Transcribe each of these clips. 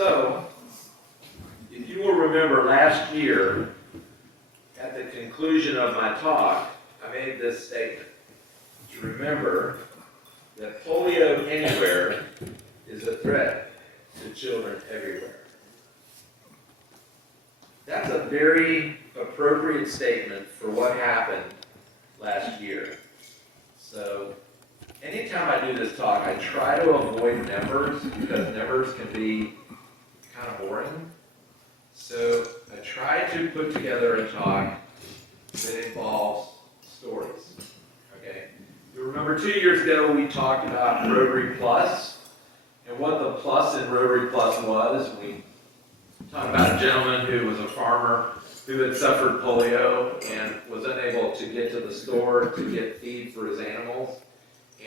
So, if you will remember last year, at the conclusion of my talk, I made this statement. To remember that polio anywhere is a threat to children everywhere. That's a very appropriate statement for what happened last year. So, anytime I do this talk, I try to avoid numbers because numbers can be kind of boring. So I try to put together a talk that involves stories. Okay? You remember 2 years ago we talked about Rotary Plus and what the plus in Rotary Plus was. We talked about a gentleman who was a farmer who had suffered polio and was unable to get to the store to get feed for his animals.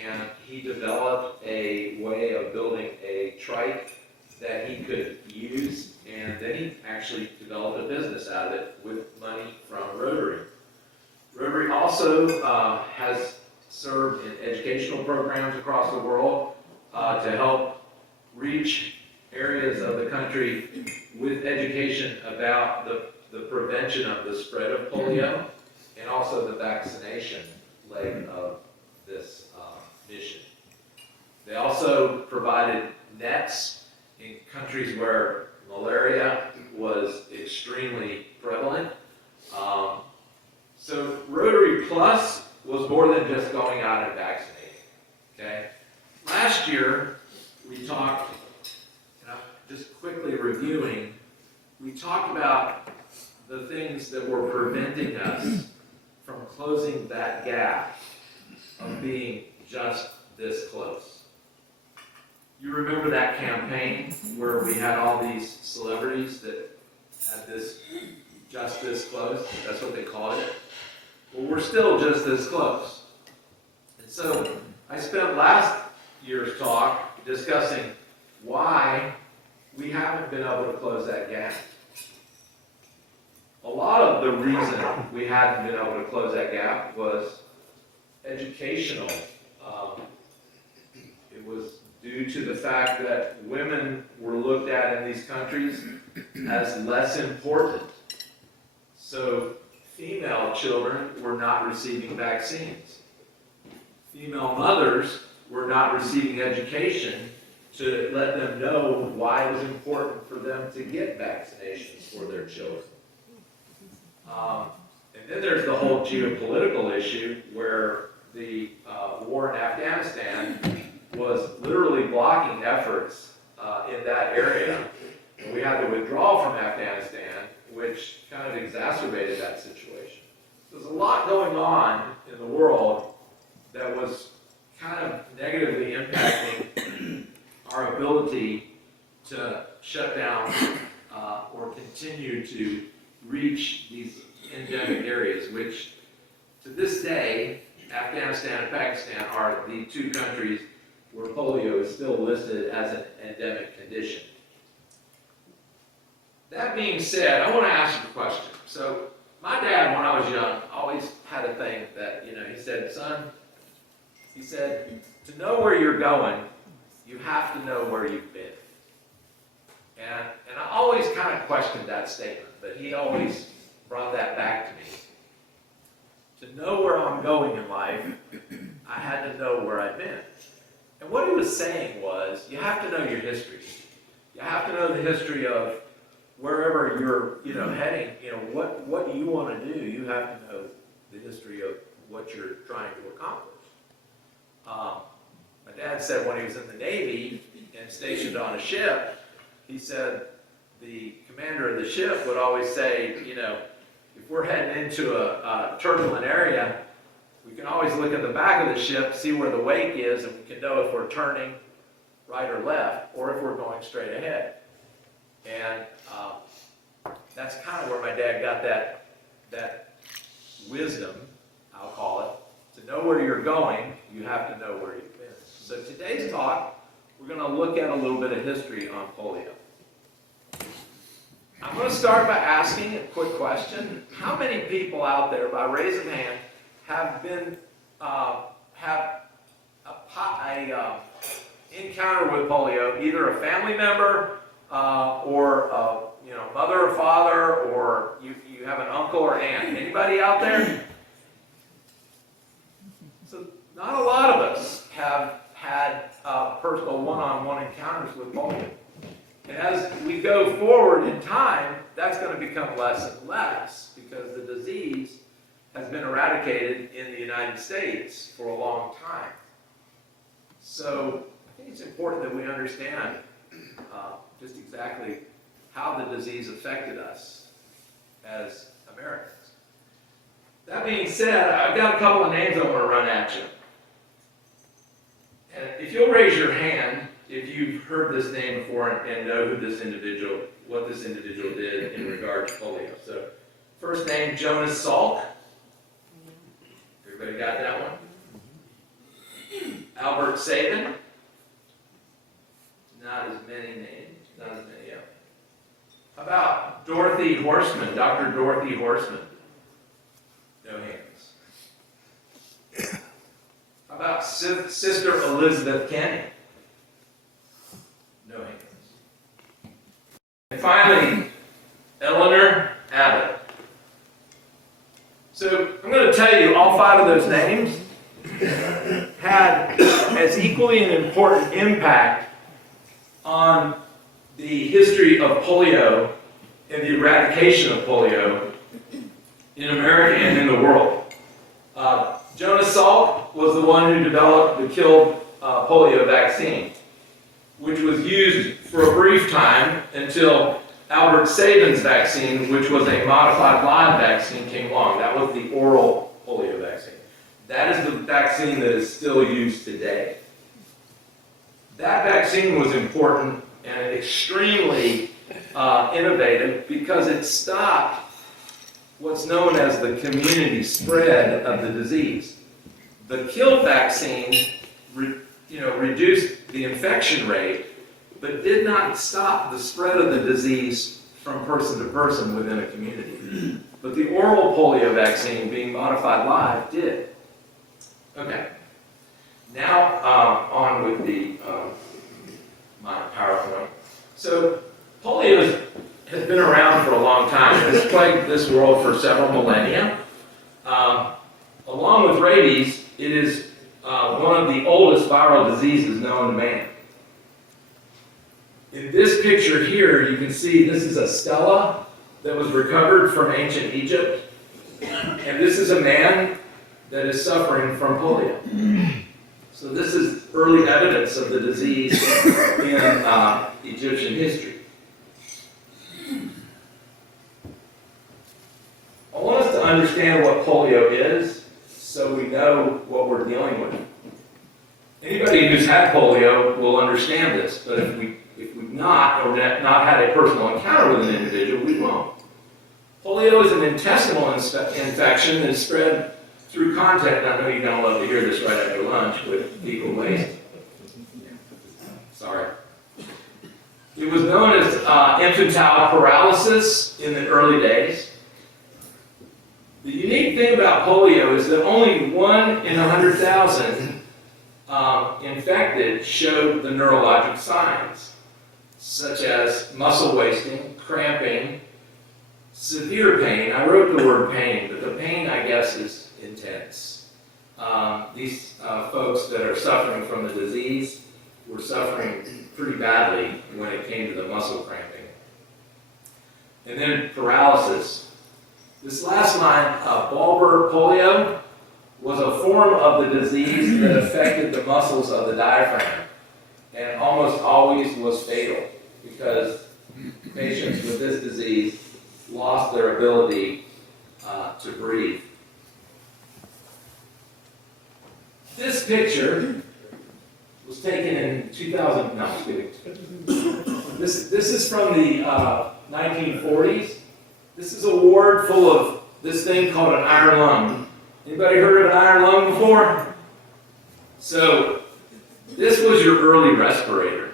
And he developed a way of building a trike that he could use, and then he actually developed a business out of it with money from Rotary. Rotary also has served in educational programs across the world to help reach areas of the country with education about the prevention of the spread of polio and also the vaccination leg of this mission. They also provided nets in countries where malaria was extremely prevalent. So Rotary Plus was more than just going out and vaccinating. Okay? Last year, we talked, and I'm just quickly reviewing, we talked about the things that were preventing us from closing that gap of being just this close. You remember that campaign where we had all these celebrities that had this just this close? That's what they called it. Well, we're still just this close. And so I spent last year's talk discussing why we haven't been able to close that gap. A lot of the reason we hadn't been able to close that gap was educational. It was due to the fact that women were looked at in these countries as less important. So female children were not receiving vaccines. Female mothers were not receiving education to let them know why it was important for them to get vaccinations for their children. And then there's the whole geopolitical issue where the war in Afghanistan was literally blocking efforts in that area. And we had to withdraw from Afghanistan, which kind of exacerbated that situation. There's a lot going on in the world that was kind of negatively impacting our ability to shut down or continue to reach these endemic areas, which to this day, Afghanistan and Pakistan are the two countries where polio is still listed as an endemic condition. That being said, I want to ask you a question. So, my dad, when I was young, always had a thing that, he said, son, he said, to know where you're going, you have to know where you've been. And I always kind of questioned that statement, but he always brought that back to me. To know where I'm going in life, I had to know where I've been. And what he was saying was, you have to know your history. You have to know the history of wherever you're heading, what you want to do, you have to know the history of what you're trying to accomplish. My dad said when he was in the Navy and stationed on a ship, he said the commander of the ship would always say, if we're heading into a turbulent area, we can always look at the back of the ship, see where the wake is, and we can know if we're turning right or left, or if we're going straight ahead. And that's kind of where my dad got that wisdom, I'll call it. To know where you're going, you have to know where you've been. So today's talk, we're going to look at a little bit of history on polio. I'm going to start by asking a quick question. How many people out there, by raise of hand, have been have a encounter with polio, either a family member, or mother or father, or you have an uncle or aunt. Anybody out there? So not a lot of us have had personal one-on-one encounters with polio. And as we go forward in time, that's going to become less and less because the disease has been eradicated in the United States for a long time. So I think it's important that we understand just exactly how the disease affected us as Americans. That being said, I've got a couple of names I want to run at you. And if you'll raise your hand, if you've heard this name before and know what this individual did in regard to polio. So, first name, Jonas Salk. Everybody got that one? Albert Sabin. Not as many names. Not as many, yeah. How about Dorothy Horseman, Dr. Dorothy Horseman? No hands. How about Sister Elizabeth Kenny? No hands. And finally, Eleanor Abbott. So I'm going to tell you, all 5 of those names had as equally an important impact on the history of polio and the eradication of polio in America and in the world. Jonas Salk was the one who developed the killed polio vaccine, which was used for a brief time until Albert Sabin's vaccine, which was a modified live vaccine, came along. That was the oral polio vaccine. That is the vaccine that is still used today. That vaccine was important and extremely innovative because it stopped what's known as the community spread of the disease. The killed vaccine reduced the infection rate, but did not stop the spread of the disease from person to person within a community. But the oral polio vaccine, being modified live, did. Okay. Now on with the my PowerPoint. So polio has been around for a long time. It has plagued this world for several millennia. Along with rabies, it is one of the oldest viral diseases known to man. In this picture here, you can see this is a stela that was recovered from ancient Egypt. And this is a man that is suffering from polio. So this is early evidence of the disease in Egyptian history. I want us to understand what polio is so we know what we're dealing with. Anybody who's had polio will understand this, but if we've not, or not had a personal encounter with an individual, we won't. Polio is an intestinal infection that is spread through contact. I know you're going to love to hear this right after lunch with fecal waste. Sorry. It was known as infantile paralysis in the early days. The unique thing about polio is that only 1 in 100,000 infected showed the neurologic signs, such as muscle wasting, cramping, severe pain. I wrote the word pain, but the pain, I guess, is intense. These folks that are suffering from the disease were suffering pretty badly when it came to the muscle cramping. And then paralysis. This last line, bulbar polio, was a form of the disease that affected the muscles of the diaphragm and almost always was fatal because patients with this disease lost their ability to breathe. This picture was taken in 2000. No, I'm kidding. This is from the 1940s. This is a ward full of this thing called an iron lung. Anybody heard of an iron lung before? So this was your early respirator.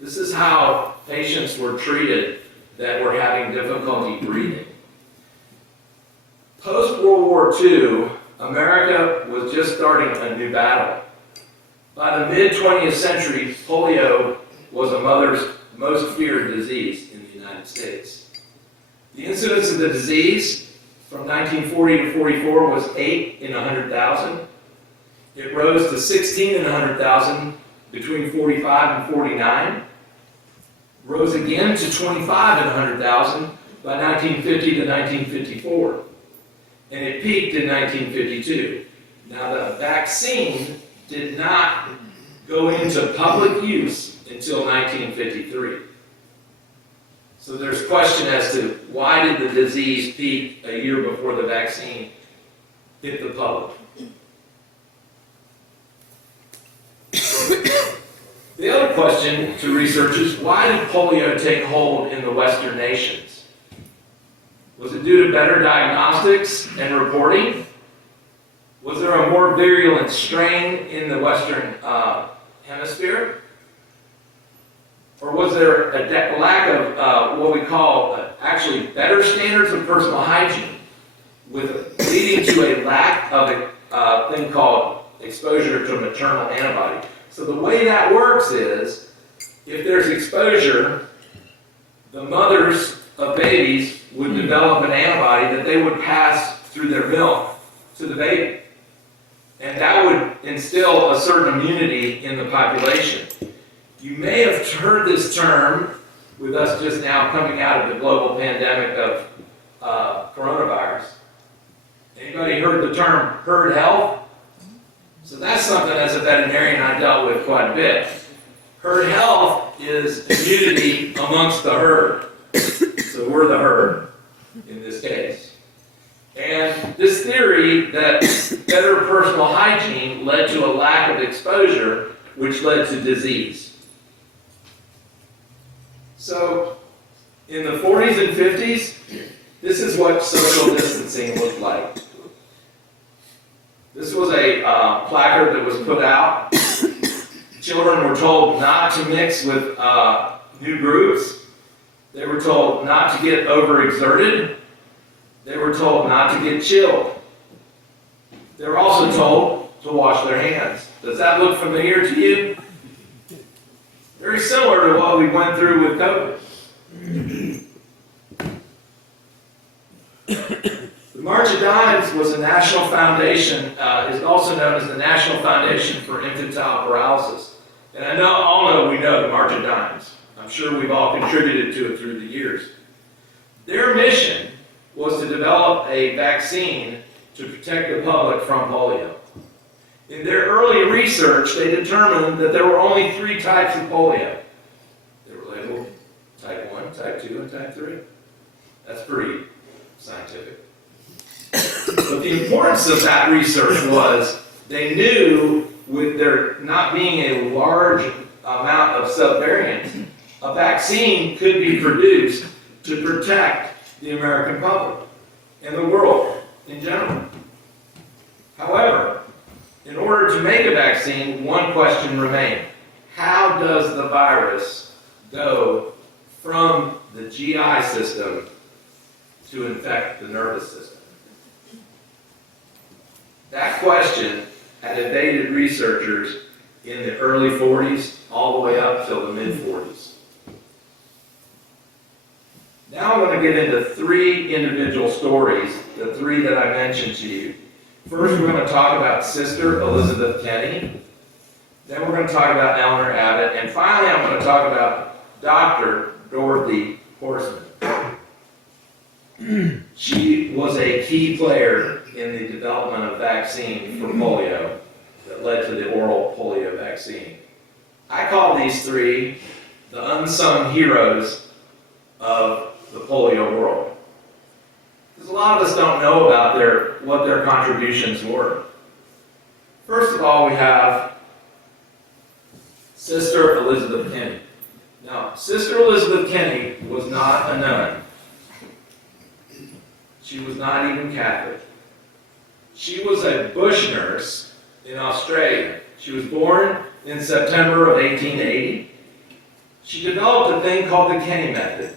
This is how patients were treated that were having difficulty breathing. Post-World War II, America was just starting a new battle. By the mid-20th century, polio was a most feared disease in the United States. The incidence of the disease from 1940 to 44 was 8 in 100,000. It rose to 16 in 100,000 between 45 and 49. Rose again to 25 in 100,000 by 1950 to 1954. And it peaked in 1952. Now the vaccine did not go into public use until 1953. So there's question as to why did the disease peak a year before the vaccine hit the public. The other question to researchers, why did polio take hold in the Western nations? Was it due to better diagnostics and reporting? Was there a more virulent strain in the Western hemisphere? Or was there a lack of what we call actually better standards of personal hygiene, leading to a lack of a thing called exposure to a maternal antibody? So the way that works is, if there's exposure, the mothers of babies would develop an antibody that they would pass through their milk to the baby. And that would instill a certain immunity in the population. You may have heard this term with us just now coming out of the global pandemic of coronavirus. Anybody heard the term herd health? So that's something as a veterinarian I dealt with quite a bit. Herd health is immunity amongst the herd. So we're the herd in this case. And this theory that better personal hygiene led to a lack of exposure, which led to disease. So in the 40s and 50s, this is what social distancing looked like. This was a placard that was put out. Children were told not to mix with new groups. They were told not to get overexerted. They were told not to get chilled. They were also told to wash their hands. Does that look familiar to you? Very similar to what we went through with COVID. The March of Dimes was a national foundation, is also known as the National Foundation for Infantile Paralysis. And I know we know the March of Dimes. I'm sure we've all contributed to it through the years. Their mission was to develop a vaccine to protect the public from polio. In their early research, they determined that there were only 3 types of polio. They were labeled type 1, type 2, and type 3. That's pretty scientific. But the importance of that research was they knew with there not being a large amount of subvariants, a vaccine could be produced to protect the American public and the world in general. However, in order to make a vaccine, one question remained. How does the virus go from the GI system to infect the nervous system? That question had evaded researchers in the early 40s all the way up till the mid-40s. Now I'm going to get into 3 individual stories, the 3 that I mentioned to you. First, we're going to talk about Sister Elizabeth Kenny. Then we're going to talk about Eleanor Abbott. And finally, I'm going to talk about Dr. Dorothy Horseman. She was a key player in the development of vaccine for polio that led to the oral polio vaccine. I call these 3 the unsung heroes of the polio world. Because a lot of us don't know about what their contributions were. First of all, we have Sister Elizabeth Kenny. Now, Sister Elizabeth Kenny was not a nun. She was not even Catholic. She was a bush nurse in Australia. She was born in September of 1880. She developed a thing called the Kenny method.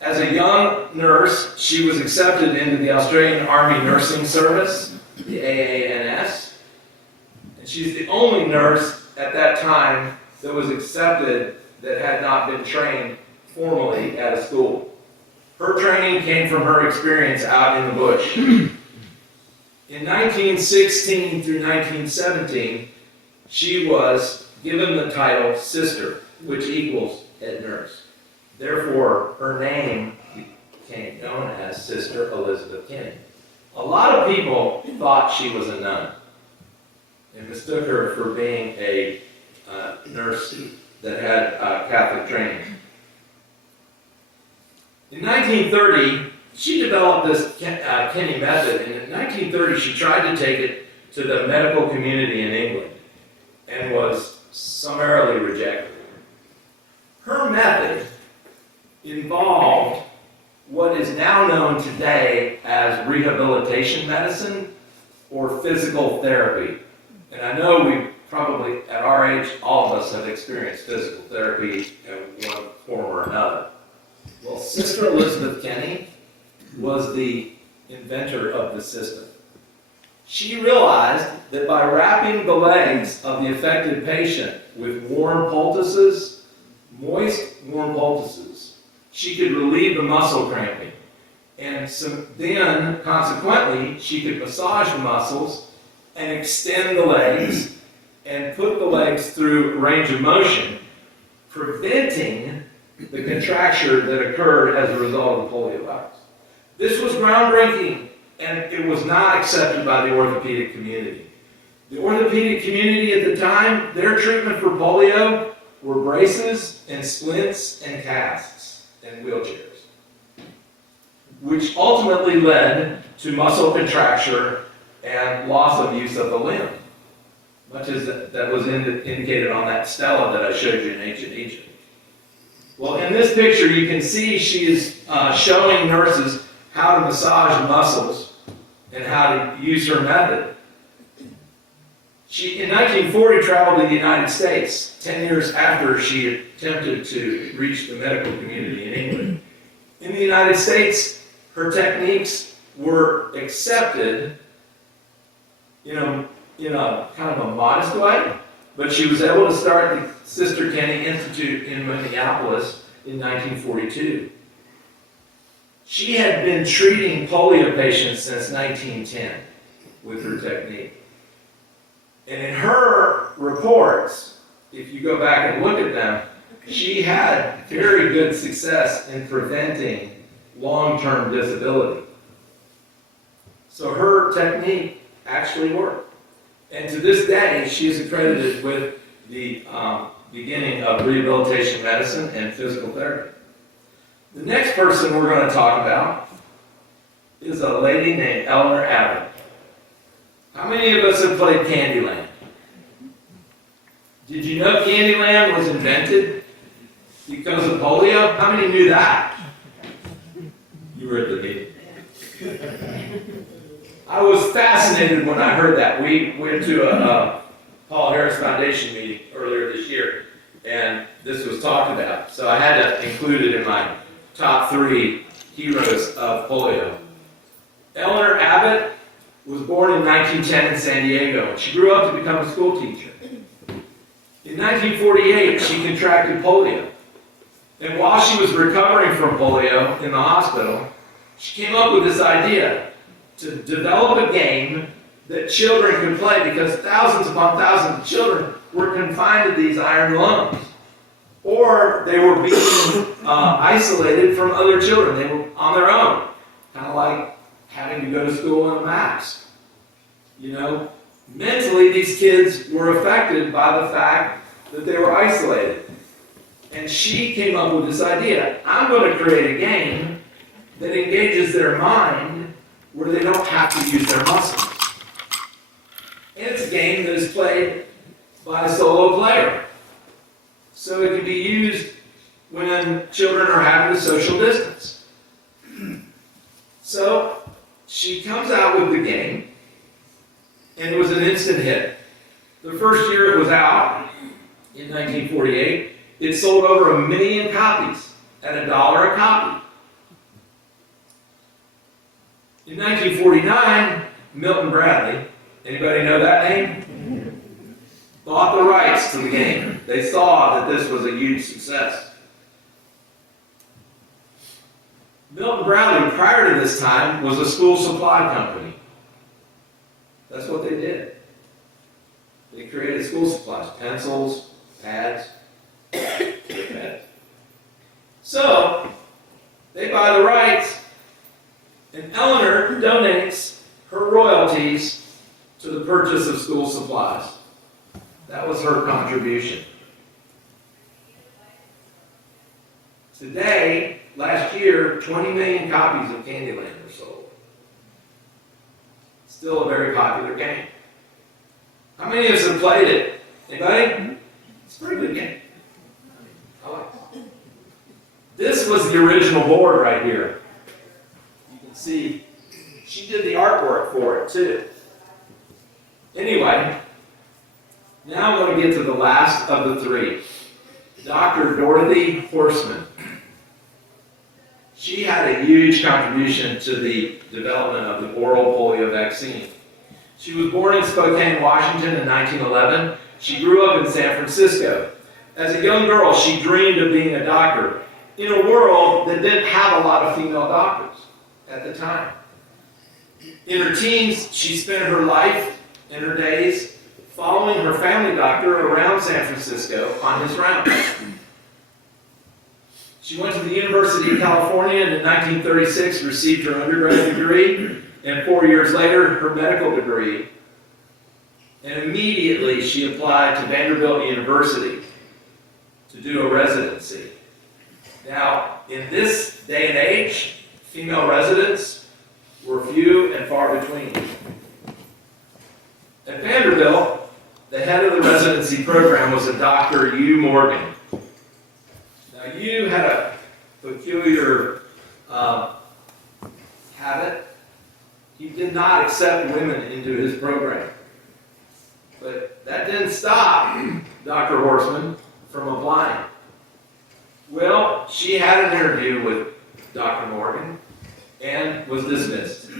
As a young nurse, she was accepted into the Australian Army Nursing Service, the AANS, and she's the only nurse at that time that was accepted that had not been trained formally at a school. Her training came from her experience out in the bush. In 1916 through 1917, she was given the title sister, which equals head nurse. Therefore, her name became known as Sister Elizabeth Kenny. A lot of people thought she was a nun and mistook her for being a nurse that had Catholic training. In 1930, she developed this Kenny method, and in 1930 she tried to take it to the medical community in England and was summarily rejected. Her method involved what is now known today as rehabilitation medicine or physical therapy. And I know we probably, at our age, all of us have experienced physical therapy in one form or another. Well, Sister Elizabeth Kenny was the inventor of the system. She realized that by wrapping the legs of the affected patient with warm poultices, moist warm poultices, she could relieve the muscle cramping. And so then, consequently, she could massage the muscles and extend the legs and put the legs through range of motion, preventing the contracture that occurred as a result of the polio virus. This was groundbreaking, and it was not accepted by the orthopedic community. The orthopedic community at the time, their treatment for polio were braces and splints and casts and wheelchairs, which ultimately led to muscle contracture and loss of use of the limb, much as that was indicated on that stela that I showed you in ancient Egypt. Well, in this picture, you can see she is showing nurses how to massage muscles and how to use her method. She, in 1940, traveled to the United States, 10 years after she attempted to reach the medical community in England. In the United States, her techniques were accepted in a kind of a modest way, but she was able to start the Sister Kenny Institute in Minneapolis in 1942. She had been treating polio patients since 1910 with her technique. And in her reports, if you go back and look at them, she had very good success in preventing long-term disability. So her technique actually worked. And to this day, she is accredited with the beginning of rehabilitation medicine and physical therapy. The next person we're going to talk about is a lady named Eleanor Abbott. How many of us have played Candyland? Did you know Candyland was invented because of polio? How many knew that? You were at the meeting. I was fascinated when I heard that. We went to a Paul Harris Foundation meeting earlier this year, and this was talked about. So I had to include it in my top 3 heroes of polio. Eleanor Abbott was born in 1910 in San Diego, and she grew up to become a school teacher. In 1948, she contracted polio. And while she was recovering from polio in the hospital, she came up with this idea to develop a game that children could play, because thousands upon thousands of children were confined to these iron lungs. Or they were being isolated from other children. They were on their own, kind of like having to go to school in a mask. You know, mentally these kids were affected by the fact that they were isolated. And she came up with this idea: I'm going to create a game that engages their mind where they don't have to use their muscles. And it's a game that is played by a solo player. So it can be used when children are having to social distance. So she comes out with the game, and it was an instant hit. The first year it was out, in 1948, it sold over 1 million copies at $1 a copy. In 1949, Milton Bradley, anybody know that name? bought the rights to the game. They saw that this was a huge success. Milton Bradley, prior to this time, was a school supply company. That's what they did. They created school supplies, pencils, pads, pads. So, they buy the rights, and Eleanor donates her royalties to the purchase of school supplies. That was her contribution. Today, last year, 20 million copies of Candyland were sold. Still a very popular game. How many of us have played it? Anybody? It's a pretty good game. I like it. This was the original board right here. You can see she did the artwork for it too. Anyway, now I'm going to get to the last of the three. Dr. Dorothy Horseman. She had a huge contribution to the development of the oral polio vaccine. She was born in Spokane, Washington in 1911. She grew up in San Francisco. As a young girl, she dreamed of being a doctor in a world that didn't have a lot of female doctors at the time. In her teens, she spent her life and her days following her family doctor around San Francisco on his rounds. She went to the University of California and in 1936 received her undergraduate degree, and 4 years later, her medical degree. And immediately she applied to Vanderbilt University to do a residency. Now, in this day and age, female residents were few and far between. At Vanderbilt, the head of the residency program was a Dr. U. Morgan. Now, you had a peculiar habit. He did not accept women into his program. But that didn't stop Dr. Horseman from applying. Well, she had an interview with Dr. Morgan and was dismissed.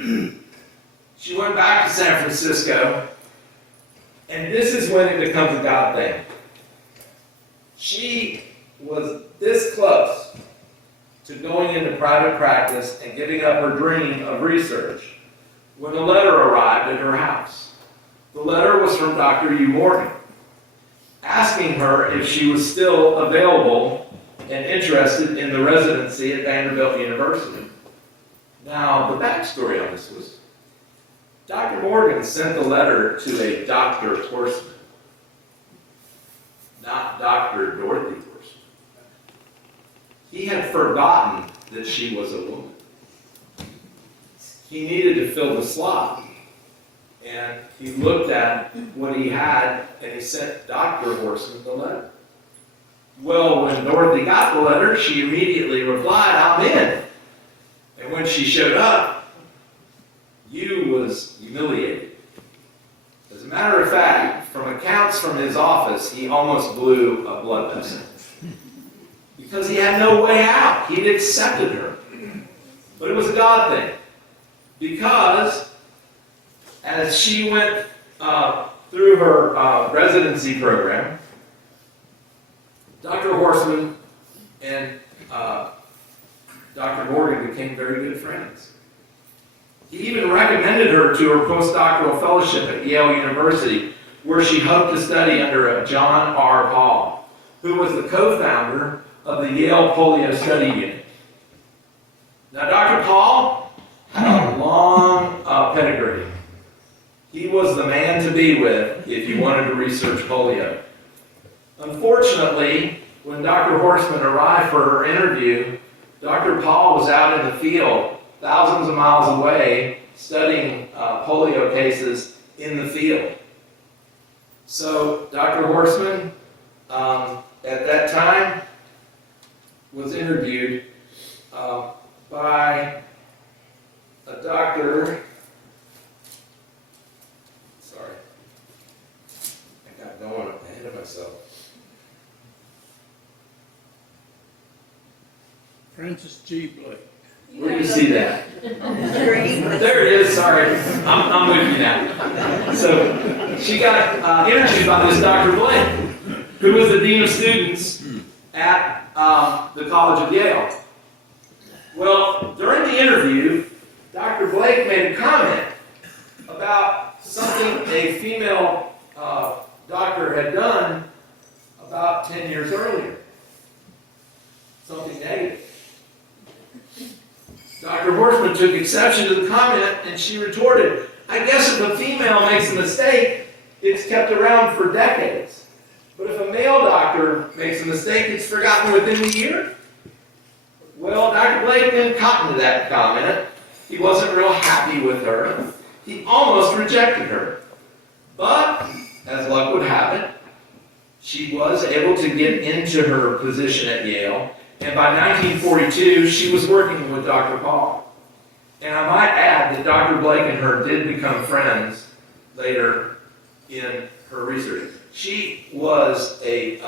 She went back to San Francisco, and this is when it becomes a God thing. She was this close to going into private practice and giving up her dream of research when a letter arrived at her house. The letter was from Dr. U. Morgan, asking her if she was still available and interested in the residency at Vanderbilt University. Now, the backstory on this was, Dr. Morgan sent the letter to a Dr. Horseman, not Dr. Dorothy Horseman. He had forgotten that she was a woman. He needed to fill the slot. And he looked at what he had, and he sent Dr. Horseman the letter. Well, when Dorothy got the letter, she immediately replied, "I'm in." And when she showed up, Yu was humiliated. As a matter of fact, from accounts from his office, he almost blew a blood vessel. Because he had no way out. He'd accepted her. But it was a God thing. Because as she went through her residency program, Dr. Horseman and Dr. Morgan became very good friends. He even recommended her to her postdoctoral fellowship at Yale University, where she hoped to study under John R. Paul, who was the co-founder of the Yale Polio Study Unit. Now, Dr. Paul had a long pedigree. He was the man to be with if you wanted to research polio. Unfortunately, when Dr. Horseman arrived for her interview, Dr. Paul was out in the field, thousands of miles away, studying polio cases in the field. So Dr. Horseman, at that time, was interviewed by a doctor. Sorry, I got going ahead of myself. Francis G. Blake. Where do you see that? There it is, sorry. I'm with you now. So, she got interviewed by this Dr. Blake, who was the dean of students at the College of Yale. Well, during the interview, Dr. Blake made a comment about something a female doctor had done about 10 years earlier. Something negative. Dr. Horstman took exception to the comment and she retorted, I guess if a female makes a mistake, it's kept around for decades. But if a male doctor makes a mistake, it's forgotten within a year. Well, Dr. Blake didn't cotton to that comment. He wasn't real happy with her. He almost rejected her. But, as luck would have it, she was able to get into her position at Yale. And by 1942, she was working with Dr. Paul. And I might add that Dr. Blake and her did become friends later in her research. She was a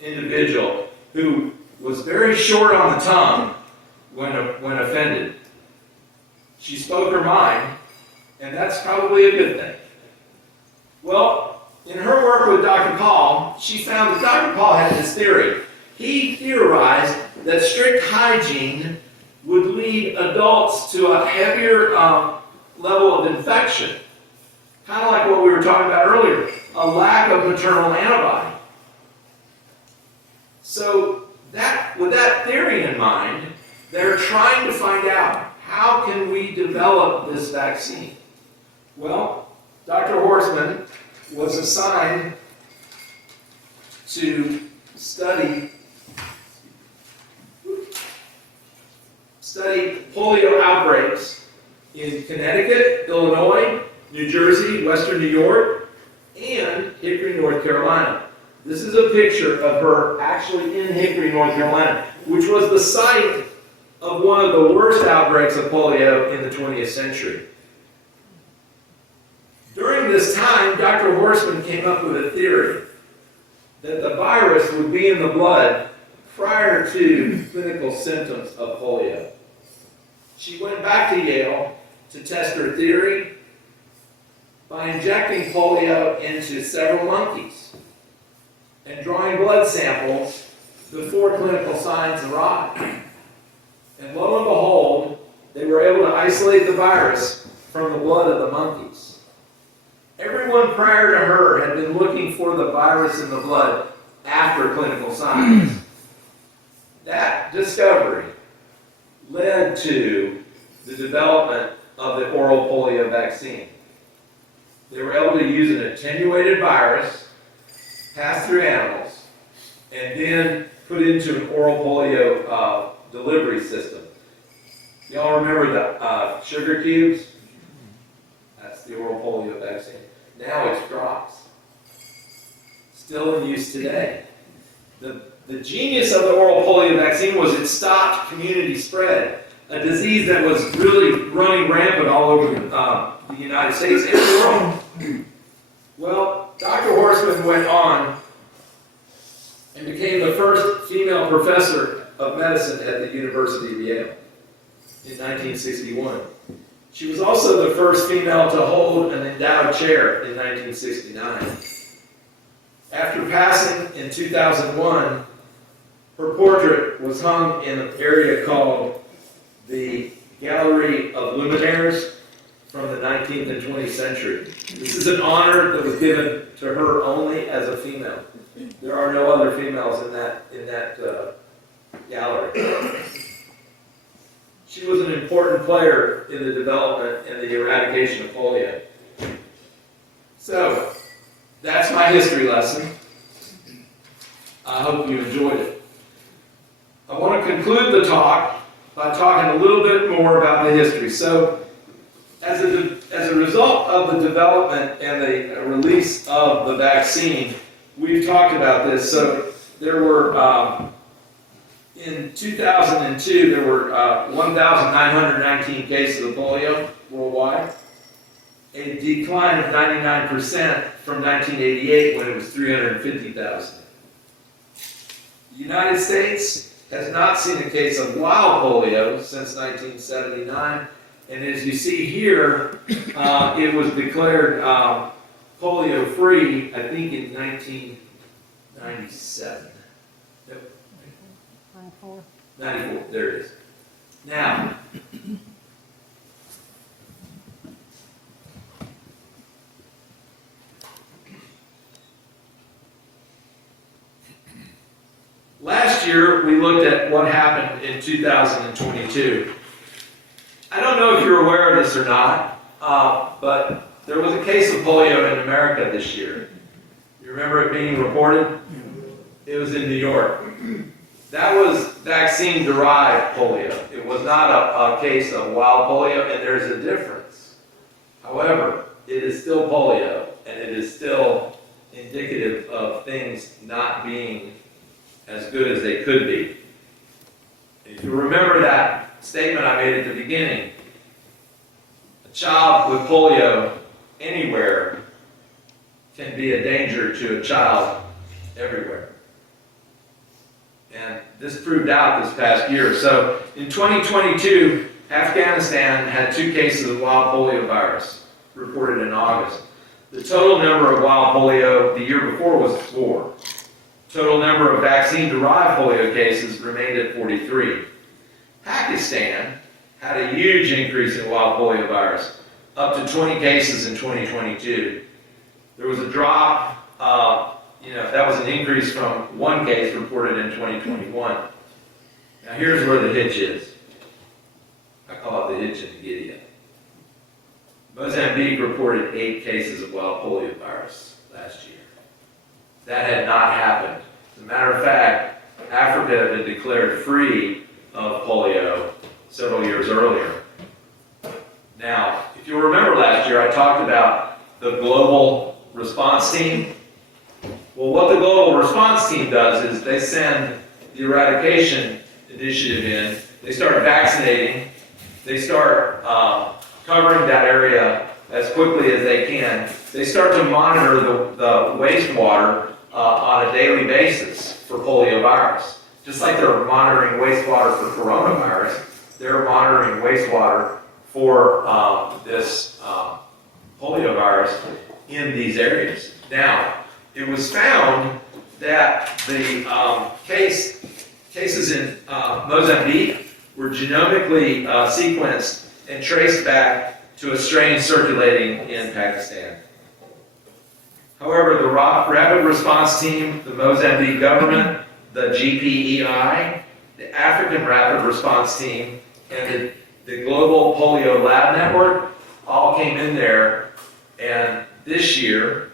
individual who was very short on the tongue when offended. She spoke her mind, and that's probably a good thing. Well, in her work with Dr. Paul, she found that Dr. Paul had this theory. He theorized that strict hygiene would lead adults to a heavier level of infection. Kind of like what we were talking about earlier, a lack of maternal antibody. So with that theory in mind, they're trying to find out how can we develop this vaccine. Well, Dr. Horstman was assigned to study polio outbreaks in Connecticut, Illinois, New Jersey, Western New York, and Hickory, North Carolina. This is a picture of her actually in Hickory, North Carolina, which was the site of one of the worst outbreaks of polio in the 20th century. During this time, Dr. Horstman came up with a theory that the virus would be in the blood prior to clinical symptoms of polio. She went back to Yale to test her theory by injecting polio into several monkeys and drawing blood samples before clinical signs arrived. And lo and behold, they were able to isolate the virus from the blood of the monkeys. Everyone prior to her had been looking for the virus in the blood after clinical signs. That discovery led to the development of the oral polio vaccine. They were able to use an attenuated virus, passed through animals, and then put into an oral polio delivery system. Y'all remember the sugar cubes? That's the oral polio vaccine. Now it's drops. Still in use today. The genius of the oral polio vaccine was it stopped community spread, a disease that was really running rampant all over the United States and the world. Well, Dr. Horstman went on and became the first female professor of medicine at the University of Yale in 1961. She was also the first female to hold an endowed chair in 1969. After passing in 2001, her portrait was hung in an area called the Gallery of Luminaires from the 19th and 20th century. This is an honor that was given to her only as a female. There are no other females in that gallery. She was an important player in the development and the eradication of polio. So, that's my history lesson. I hope you enjoyed it. I want to conclude the talk by talking a little bit more about the history. So, as a result of the development and the release of the vaccine, we've talked about this. So, there were, in 2002, there were 1,919 cases of polio worldwide, a decline of 99% from 1988 when it was 350,000. The United States has not seen a case of wild polio since 1979, and as you see here, it was declared polio free, I think in 1997. Nope, 94, there it is. Now, last year, we looked at what happened in 2022. I don't know if you're aware of this or not, but there was a case of polio in America this year. You remember it being reported? It was in New York. That was vaccine-derived polio. It was not a case of wild polio, and there's a difference. However, it is still polio, and it is still indicative of things not being as good as they could be. If you remember that statement I made at the beginning, a child with polio anywhere can be a danger to a child everywhere. And this proved out this past year. So in 2022, Afghanistan had 2 cases of wild polio virus reported in August. The total number of wild polio the year before was 4. Total number of vaccine-derived polio cases remained at 43. Pakistan had a huge increase in wild polio virus, up to 20 cases in 2022. There was a drop, that was an increase from 1 case reported in 2021. Now here's where the hitch is. I call it the hitch in the Gideon. Mozambique reported 8 cases of wild polio virus last year. That had not happened. As a matter of fact, Africa had been declared free of polio several years earlier. Now, if you'll remember last year, I talked about the global response team. Well, what the global response team does is they send the eradication initiative in, they start vaccinating, they start covering that area as quickly as they can. They start to monitor the wastewater on a daily basis for polio virus. Just like they're monitoring wastewater for coronavirus, they're monitoring wastewater for this polio virus in these areas. Now, it was found that the cases in Mozambique were genomically sequenced and traced back to a strain circulating in Pakistan. However, the Rapid Response Team, the Mozambique government, the GPEI, the African Rapid Response Team, and the Global Polio Lab Network all came in there, and this year,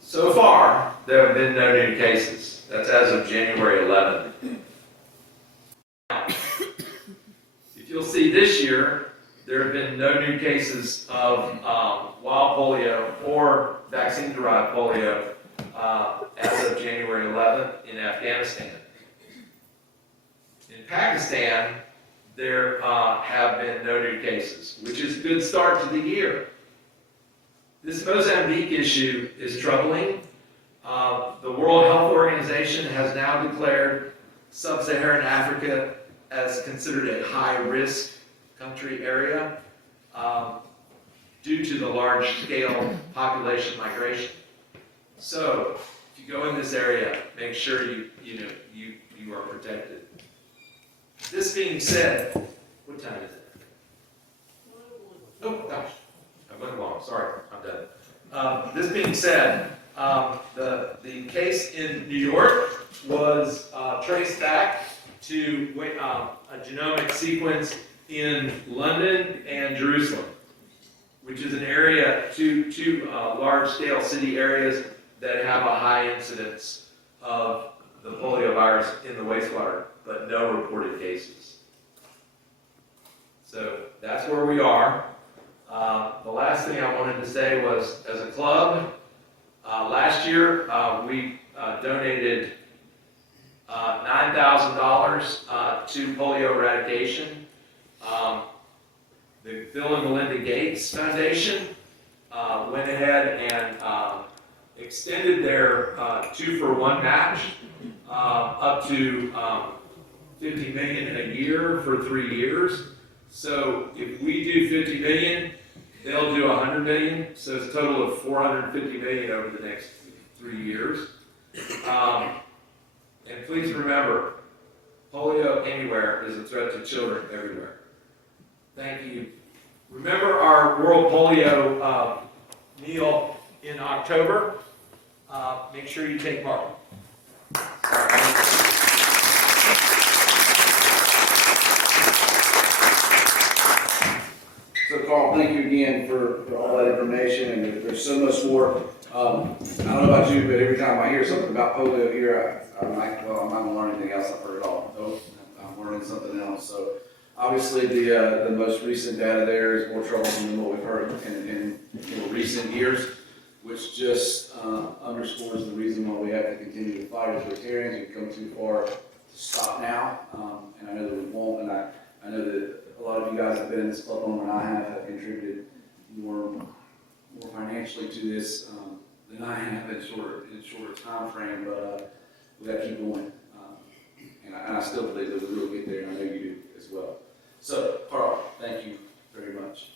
so far, there have been no new cases. That's as of January 11th. If you'll see this year, there have been no new cases of wild polio or vaccine-derived polio as of January 11th in Afghanistan. In Pakistan, there have been no new cases, which is a good start to the year. This Mozambique issue is troubling. The World Health Organization has now declared sub-Saharan Africa as considered a high-risk country area due to the large-scale population migration. So, if you go in this area, make sure you are protected. This being said, what time is it? Oh gosh, I went long. Sorry, I'm done. This being said, the case in New York was traced back to a genomic sequence in London and Jerusalem, which is an area, two large-scale city areas that have a high incidence of the polio virus in the wastewater, but no reported cases. So that's where we are. The last thing I wanted to say was, as a club, last year we donated $9,000 to polio eradication. The Bill and Melinda Gates Foundation went ahead and extended their 2-for-1 match up to $50 million a year for 3 years. So if we do $50 million They'll do 100 million, so it's a total of 450 million over the next 3 years. And please remember, polio anywhere is a threat to children everywhere. Thank you. Remember our World Polio meal in October. Make sure you take part. So Carl, thank you again for all that information, and there's so much more. I don't know about you, but every time I hear something about polio here, I'm like, well, I'm not gonna learn anything else. I've heard it all. Nope, I'm learning something else. So obviously the most recent data there is more troublesome than what we've heard in recent years, which just underscores the reason why we have to continue to fight as Rotarians. We've come too far to stop now, and I know that we won't, and I know that a lot of you guys have been in this club longer than I have contributed more financially to this than I have in shorter time frame, but we got to keep going. And I still believe that we will get there, and I know you do as well. So, Karl, thank you very much.